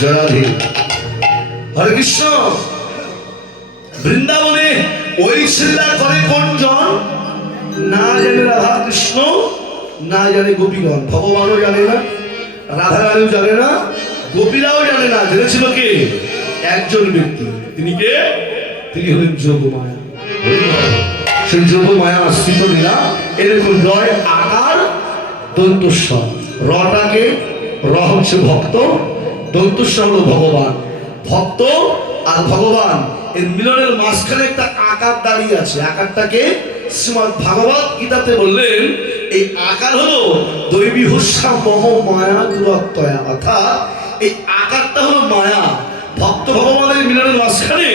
জরাধি হরে কৃষ্ণ। বৃন্দাবনে ওই শ্রীলা করে কোনজন? না জানে রাধা কৃষ্ণ, না জানে গোপীগণ, ভগবানও জানে না, রাধা রানীও জানে না, গোপীরাও জানে না। জেনেছিল কে? একজন ব্যক্তি। তিনি কে? তিনি হলেন যোগমায়া। সেই যোগমায়া আশ্রিত লীলা এরকম রয় আকার দন্তস্ব। রটাকে র হচ্ছে ভক্ত, দন্তস্ব হলো ভগবান। ভক্ত আর ভগবান এর মিলনের মাঝখানে একটা আকার দাঁড়িয়ে আছে। আকারটাকে শ্রীমদ্ ভাগবত গীতাতে বললেন এই আকার হলো দৈবী হুস্যা মহ মায়া দূরত্বয়া, অর্থাৎ এই আকারটা হলো মায়া। ভক্ত ভগবানের মিলনের মাঝখানে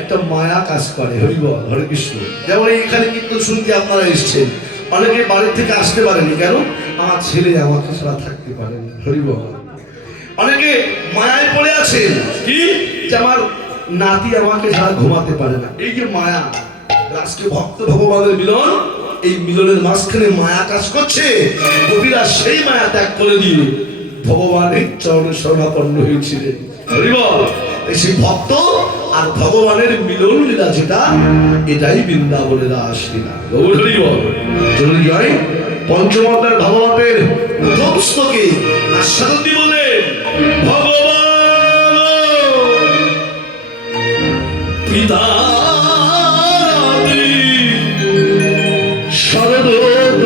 একটা মায়া কাজ করে। হরি বল, হরে কৃষ্ণ। যেমন এখানে কিন্তু শুনতে আপনারা এসছেন, অনেকে বাড়ির থেকে আসতে পারেনি, কেন? আমার ছেলে আমাকে ছাড়া থাকতে পারেনি। হরি বল। অনেকে মায়ায় পড়ে আছেন, কি যে আমার নাতি আমাকে ছাড়া ঘুমাতে পারে না। এই যে মায়া, আজকে ভক্ত ভগবানের মিলন, এই মিলনের মাঝখানে মায়া কাজ করছে। কবিরা সেই মায়া ত্যাগ করে দিয়ে ভগবানের চরণে শরণাপন্ন হয়েছিলেন। হরি বল। সেই ভক্ত আর ভগবানের মিলন লীলা যেটা, এটাই বৃন্দাবনের রাস লীলা। হরি বল। চলুন জয় পঞ্চম অধ্যায় ভাগবতের প্রথম শ্লোকে আস্বাদনী বলে ভগবান পিতা শরদ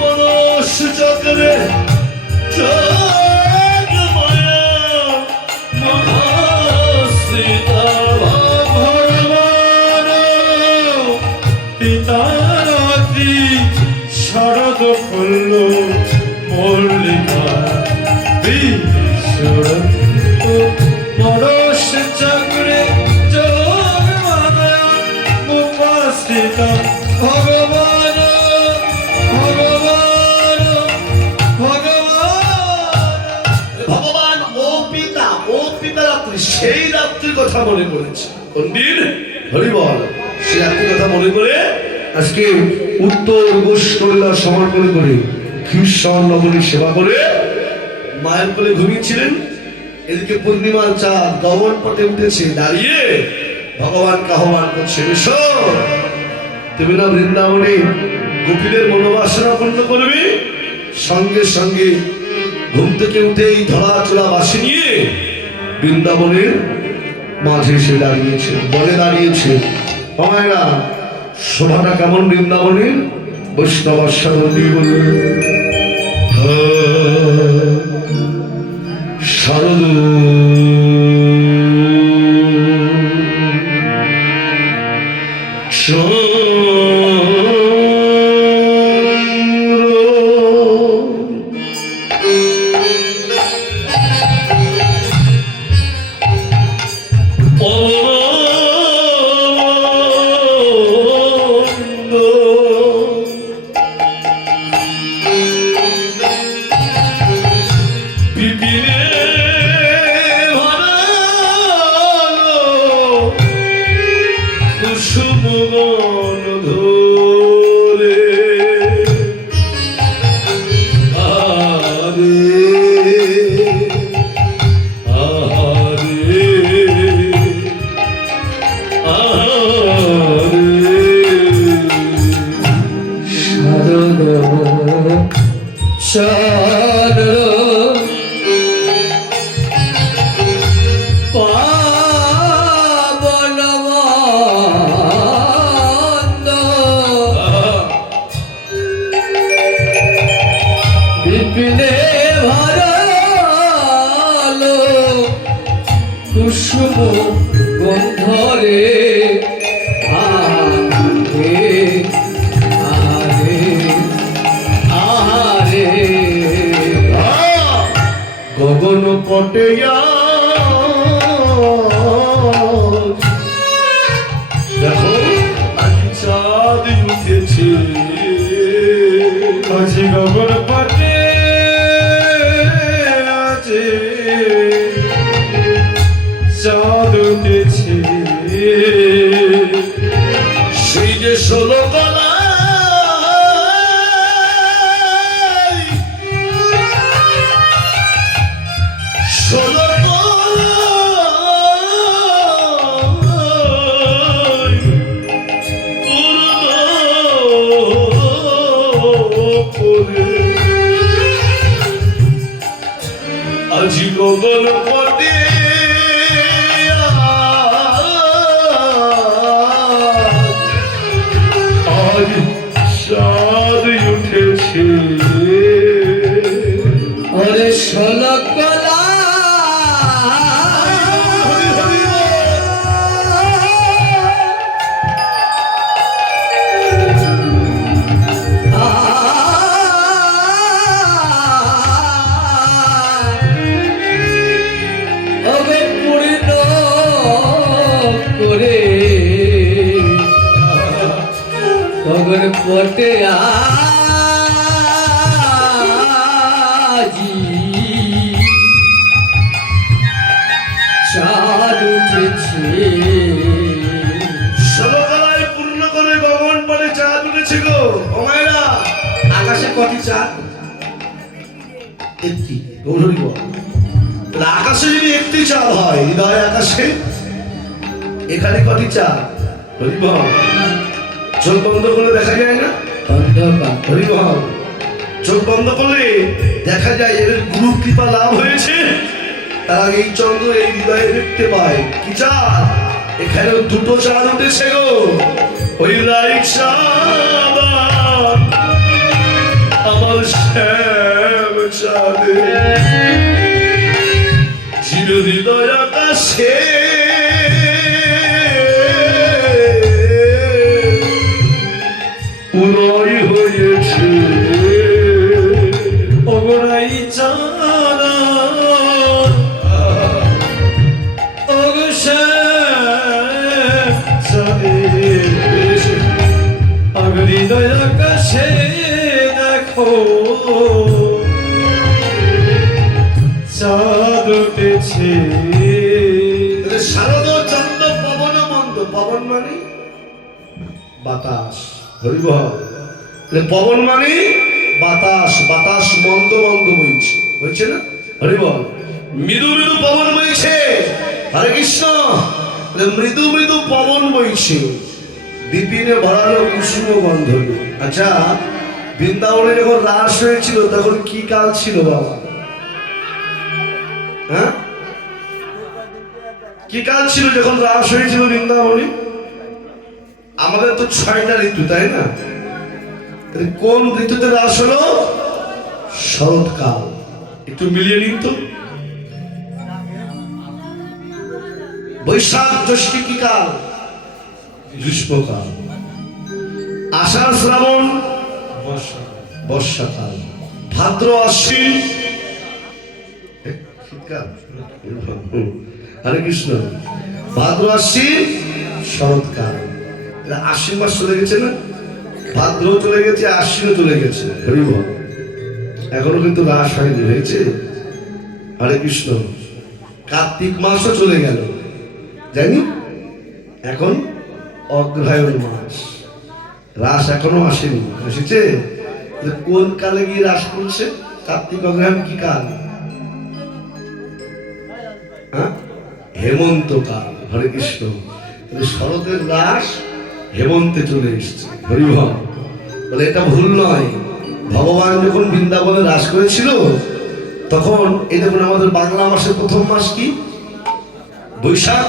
মনস চক্রে শরদ ফুল্ল মল্লিকা মনস চক্রে যোগ উপস্থিত ভগবান ভগবান ভগবান ভগবান ও পিতা, ও পিতা রাত্রি, সেই রাত্রির কথা মনে করেছে। কোন দিন? হরি বল। সেই রাত্রির কথা মনে করে আজকে উত্তর গোষ্ঠীলা সমর্পণ করে ক্ষীরসর নগরী সেবা করে মায়ের কোলে ঘুমিয়েছিলেন। এদিকে পূর্ণিমার চাঁদ দমন পথে উঠেছে, দাঁড়িয়ে ভগবানকে আহ্বান করছে, এসো তুমি না বৃন্দাবনে গোপীদের মনোবাসনা পূর্ণ করবে। সঙ্গে সঙ্গে ঘুম থেকে উঠে এই ধরা চোলা বাসি নিয়ে বৃন্দাবনের মাঝে এসে দাঁড়িয়েছে, বলে দাঁড়িয়েছে, মায়েরা শোভাটা কেমন বৃন্দাবনের? বৈষ্ণবাস্বাদী বলবে শারদ কুসুম গন্ধরে আরে আরে আরে গগন পটে দেখো আজ চাঁদ উঠেছে, আজি গগন পটে আছে চাঁদ উঠেছে, সেই যে 16 কলা গগন পথে আজ চাঁদ উঠেছে। ওরে শোলকলা ওরে পূর্ণ করে গগন পটে আজি চাঁদ উঠেছে। ষোলতলায় পূর্ণ করে গগন পরে চাঁদ উঠেছে গো। ও মায়েরা, আকাশে কটি চাঁদ? একটি। গৌরী বল, তাহলে আকাশে যদি একটি চাঁদ হয়, হৃদয় আকাশে এখানে কটি চাঁদ? হরি বল। চোখ বন্ধ করলে দেখা যায় না? অন্ধকার হরি বল। চোখ বন্ধ করলে দেখা যায় এর গুরু কৃপা লাভ হয়েছে। তার আগে এই চন্দ্র এই হৃদয়ে দেখতে পায় কি চাঁদ? এখানেও দুটো চাঁদ উঠেছে গো। ওই রাইট চাঁদ আমার শ্যাম চাঁদে চির হৃদয় আকাশে উদয় হয়েছে। ওগরাই চাঁদ ওগসে চাঁদে হৃদয় আকাশে দেখো চাঁদ উঠেছে। শারদ চন্দ্র পবন মন্দ। পবন মানে বাতাস। হরিবল। পবন মানে বাতাস। বাতাস মন্দ মন্দ বইছে, বইছে না? হরিবল। মৃদু মৃদু পবন বইছে। হরে কৃষ্ণ। মৃদু মৃদু পবন বইছে, বিপিনে ভরালো কুসুম গন্ধ। আচ্ছা, বৃন্দাবনে যখন রাস হয়েছিল তখন কি কাল ছিল বাবা? হ্যাঁ, কি কাল ছিল যখন রাস হয়েছিল বৃন্দাবনে? আমাদের তো 6টা ঋতু, তাই না? কোন ঋতুতে রাস হলো? শরৎকাল। একটু মিলিয়ে নিন তো। বৈশাখ জ্যৈষ্ঠ কি কাল? গ্রীষ্মকাল। আষাঢ় শ্রাবণ বর্ষাকাল। ভাদ্র আশ্বিন শীতকাল। হরে কৃষ্ণ। ভাদ্র আশ্বিন শরৎকাল। আশ্বিন মাস চলে গেছে না? ভাদ্র চলে গেছে, আশ্বিনও চলে গেছে। হরি বল। এখনো কিন্তু রাস হয়নি, হয়েছে? হরে কৃষ্ণ। কার্তিক মাসও চলে গেল, জানি। এখন অগ্রহায়ণ মাস, রাস এখনো আসেনি। এসেছে? কোন কালে গিয়ে রাস করছে? কার্তিক অগ্রহায়ণ কি কাল? হ্যাঁ, হেমন্ত কাল। হরে কৃষ্ণ। শরতের রাস হেমন্তে চলে এসছে। হরিবল। বলে এটা ভুল নয়। ভগবান যখন বৃন্দাবনে রাস করেছিল তখন এই দেখুন আমাদের বাংলা মাসের প্রথম মাস কি? বৈশাখ।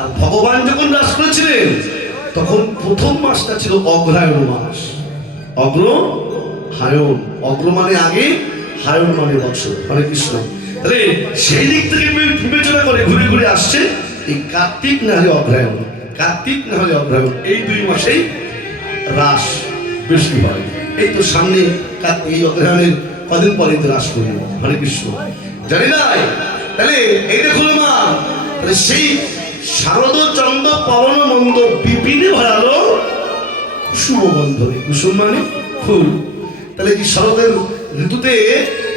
আর ভগবান যখন রাস করেছিলেন তখন প্রথম মাসটা ছিল অগ্রহায়ণ মাস। অগ্রহায়ণ। অগ্র মানে আগে, হায়ণ মানে বছর। হরে কৃষ্ণ। তাহলে সেই দিক থেকে বিবেচনা করে ঘুরে ঘুরে আসছে এই কার্তিক না হলে অগ্রহায়ণ, কার্তিক না হলে অগ্রহায়ণ, এই 2 মাসেই রাস বেশি হয়। এই তো সামনে এই অগ্রহায়ণের কদিন পরে তো রাস করবে। হরে কৃষ্ণ। জানি নাই? তাহলে এই দেখুন মা, তাহলে সেই শারদ চন্দ্র পবন মন্দ বিপিনে ভরালো কুসুম গন্ধ। কুসুম মানে ফুল। তাহলে কি শরতের ঋতুতে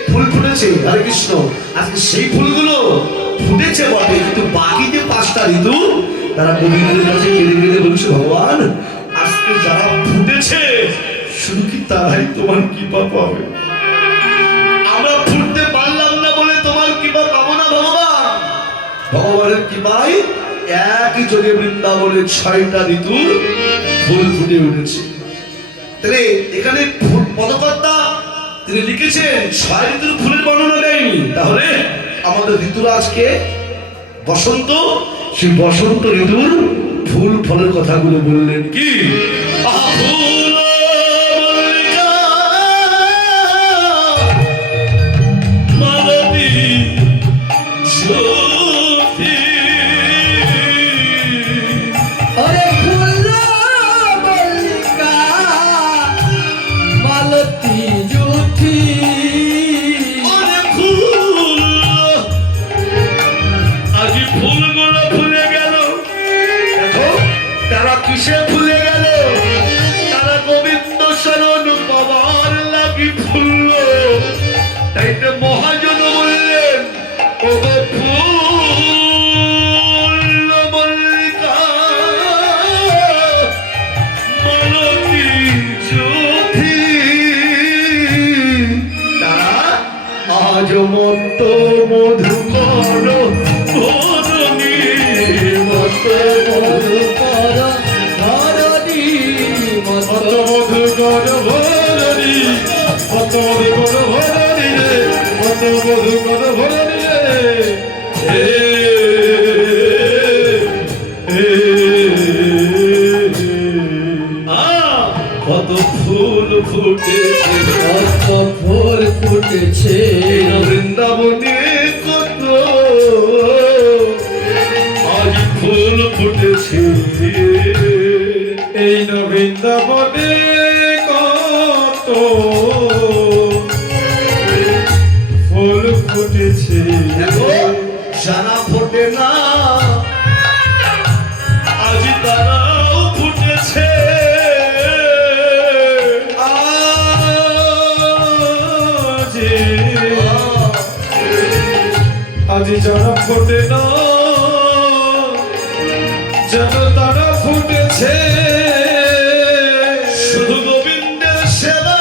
ফুল ফুটেছে? হরে কৃষ্ণ। আজকে সেই ফুলগুলো ফুটেছে বটে, কিন্তু বাকি যে 5টা ঋতু তারা গোবিন্দের কাছে কেঁদে কেঁদে বলছে, ভগবান আজকে যারা ফুটেছে শুধু কি তারাই তোমার কৃপা পাবে? আমরা ফুটতে পারলাম না বলে তোমার কৃপা পাবো না ভগবান। ভগবানের কৃপায় একই যোগে বৃন্দাবনে 6টা ঋতু ফুল ফুটে উঠেছে। তাহলে এখানে পদকর্তা তিনি লিখেছেন 6 ঋতুর ফুলের বর্ণনা দেয়নি। তাহলে আমাদের ঋতুরাজকে বসন্ত, সেই বসন্ত ঋতুর ফুল ফলের কথাগুলো বললেন। কি আহা ফুল মল্লিকা মালতী জ্যোতি। ওরে ফুল মল্লিকা মালতী জ্যোতি। ওরে ফুল, আজ ফুলগুলো ফুলে গেল। দেখো তারা কিসে ফুলে গেল? তারা গোবিন্দ শরণ পাওয়ার লাগি ফুলল। তাই তো মহাজন বললেন, ও গো ফুল মল্লিকা মালতী জ্যোতি। তারা আজ মত মধুকর ভরণী, মত মধুকর ধরণী মত মধুকর ভরণী, মত মধুকর ভরণী রে, মত মধুকর ভরণী রে। হে, হে, কত ফুল ফুটেছে কত ফুল ফুটেছে বৃন্দাবনে, কত আজ ফুল ফুটেছে। এই নবৃন্দাবনে কত ফুল ফুটেছে। দেখো যারা ফোটে না আজ তারাও ফুটেছে। আজ যারা ফোটে না যেন তারা ফুটেছে। শুধু গোবিন্দের সেবায়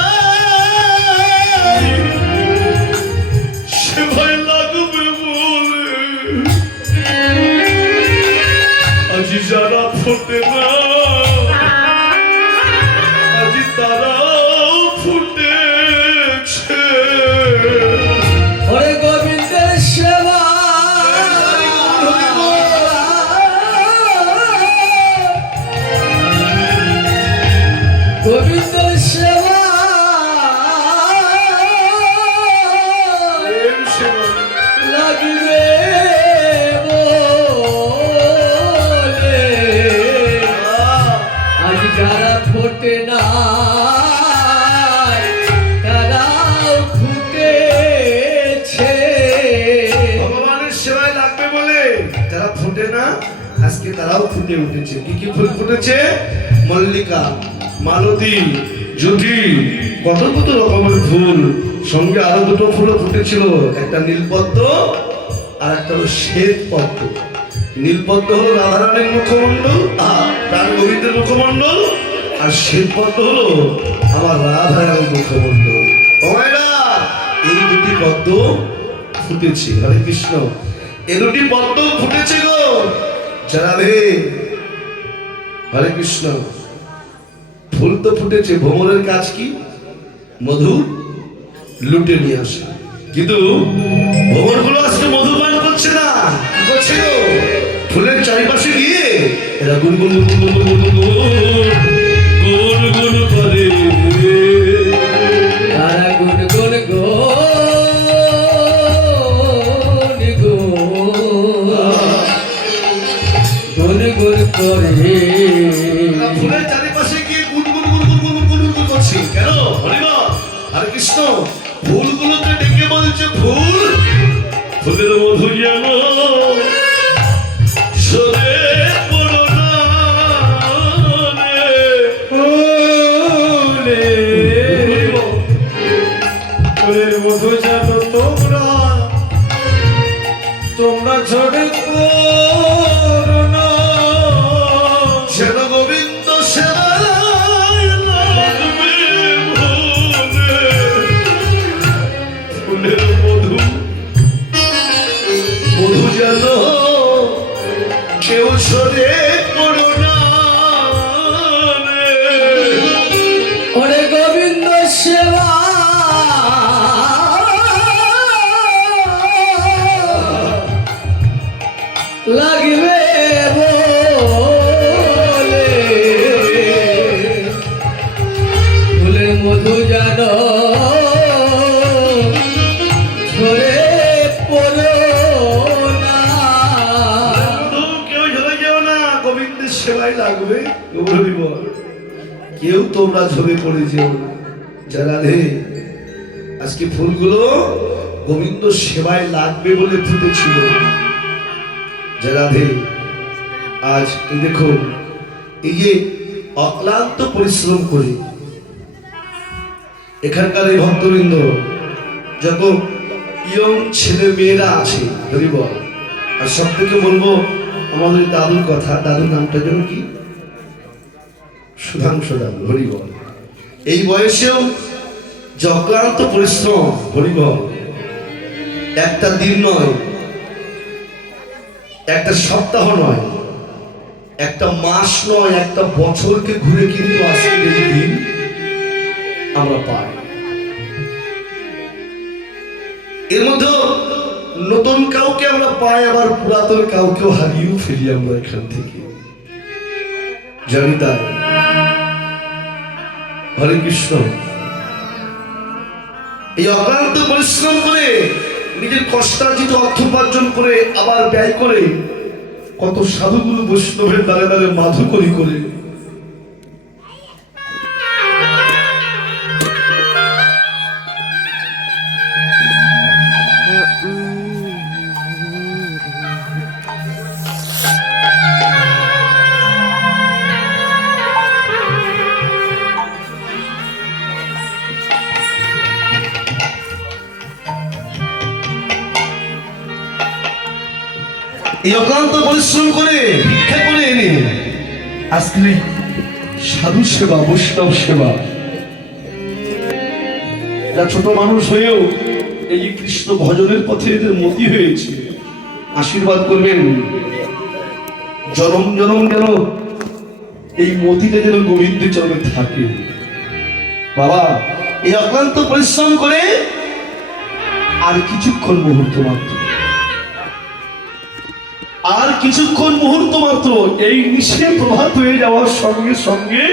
লাগবে বলে আজ যারা ফোটে না আজ তারাও ফুটেছে। ওরে গোবিন্দের সেবা গোবিন্দের সেবা লাগবে বলে আজ যারা ফোটে না তারাও ফুটেছে। ভগবানের সেবায় লাগবে বলে যারা ফুটে না আজকে তারাও ফুটে উঠেছে। কি কি ফুল ফুটেছে? মল্লিকা, মালতী, জ্যোতি, কত কত রকমের ফুল। সঙ্গে আরো দুটো ফুলও ফুটেছিল, একটা নীলপদ্ম আর একটা হলো শ্বেত পদ্ম। নীলপদ্ম হলো রাধারানীর মুখমণ্ডল, তার গোবিন্দের মুখমণ্ডল, আর শ্বেত পদ্ম হলো আমার রাধারানীর মুখমণ্ডল। ও মায়েরা, এই দুটি পদ্ম ফুটেছে। হরে কৃষ্ণ, এই দুটি পদ্ম ফুটেছে গো যারা রে। হরে কৃষ্ণ, ফুল তো ফুটেছে, ভ্রমণের কাজ কি? মধু লুটে নিয়ে আসে। কিন্তু ভ্রমণগুলো আজকে মধু পান করছে না। কি করছে গো? ফুলের চারিপাশে গিয়ে এরা গুনগুন গুনগুন গুনগুন গুনগুন করে। তারা গুন গুন গুন গুন করে ফুলের চারিপাশে গিয়ে গুনগুন গুনগুন গুনগুন গুনগুন করছে। কেন? হরিবা, হরে কৃষ্ণ, ফুলগুলোকে ডেকে বলছে, ফুল ফুলের মধু যেন সরে পড়ো না রে। ফুলে ফুলের মধু যেন তোমরা তোমরা ঝরে পড়ো না। যেন গোবিন্দ সেবায় লাগবে বলে ফুলের মধু মধু যেন কেউ সরে পড়ো না রে। ওরে গোবিন্দ সেবা মধু যেন ঝরে পড়ো না। বন্ধু, কেউ ঝরে যেও না, গোবিন্দের সেবায় লাগবে। বলি বল, কেউ তোমরা ঝরে পড়ে যেও না। যারা রে আজকে ফুলগুলো গোবিন্দ সেবায় লাগবে বলে ফুটেছিল। যারা রে আজ এই দেখুন, এই যে অক্লান্ত পরিশ্রম করে এখানকার এই ভক্তবৃন্দ যত ইয়ং ছেলে মেয়েরা আছে, হরিব। আর সব থেকে বলবো আমাদের দাদুর কথা। দাদুর নামটা যেন কি? সুধাংশু দাদু, হরিব। এই বয়সেও যে অক্লান্ত পরিশ্রম, হরিব, একটা দিন নয়, একটা সপ্তাহ নয়, একটা মাস নয়, একটা বছরকে ঘুরে কিন্তু আজকে এই দিন আমরা পাই। এর মধ্যে নতুন কাউকে আমরা পাই, আবার পুরাতন কাউকেও হারিয়েও ফেলি আমরা এখান থেকে, জানি তাই। হরে কৃষ্ণ। এই অক্লান্ত পরিশ্রম করে নিজের কষ্টার্জিত অর্থ উপার্জন করে আবার ব্যয় করে কত সাধুগুরু বৈষ্ণবের দ্বারে দ্বারে মাধুকরী করে এই অক্লান্ত পরিশ্রম করে ভিক্ষা করে এনে আজকে সাধু সেবা, বৈষ্ণব সেবা, এরা ছোট মানুষ হয়েও এই যে কৃষ্ণ ভজনের পথে এদের মতি হয়েছে। আশীর্বাদ করবেন, জনম জনম যেন এই মতিটা যেন গোবিন্দের চরণে থাকে। বাবা, এই অক্লান্ত পরিশ্রম করে আর কিছুক্ষণ মুহূর্ত মাত্র, আর কিছুক্ষণ মুহূর্ত মাত্র এই নিশে প্রভাত হয়ে যাওয়ার সঙ্গে সঙ্গে